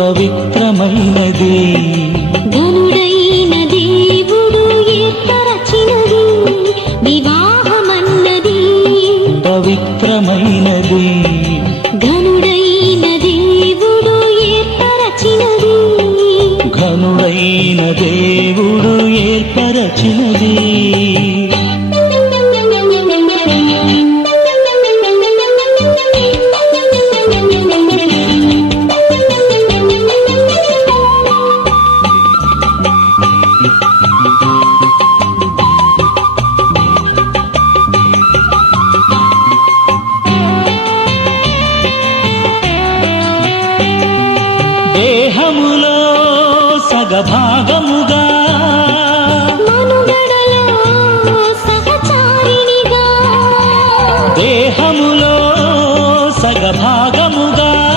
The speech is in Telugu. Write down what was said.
పవిత్రమైనది. ధనుడైన దేవుడు ఏర్పరచినది వివాహమన్నది. పవిత్రమైనది. ఘనుడైన దేవుడు ఏర్పరచినది ఘనుడైన దేవుడు ఏర్పరచినది. దేహములో సగభాగముగా. దేహములో సగభాగముగా.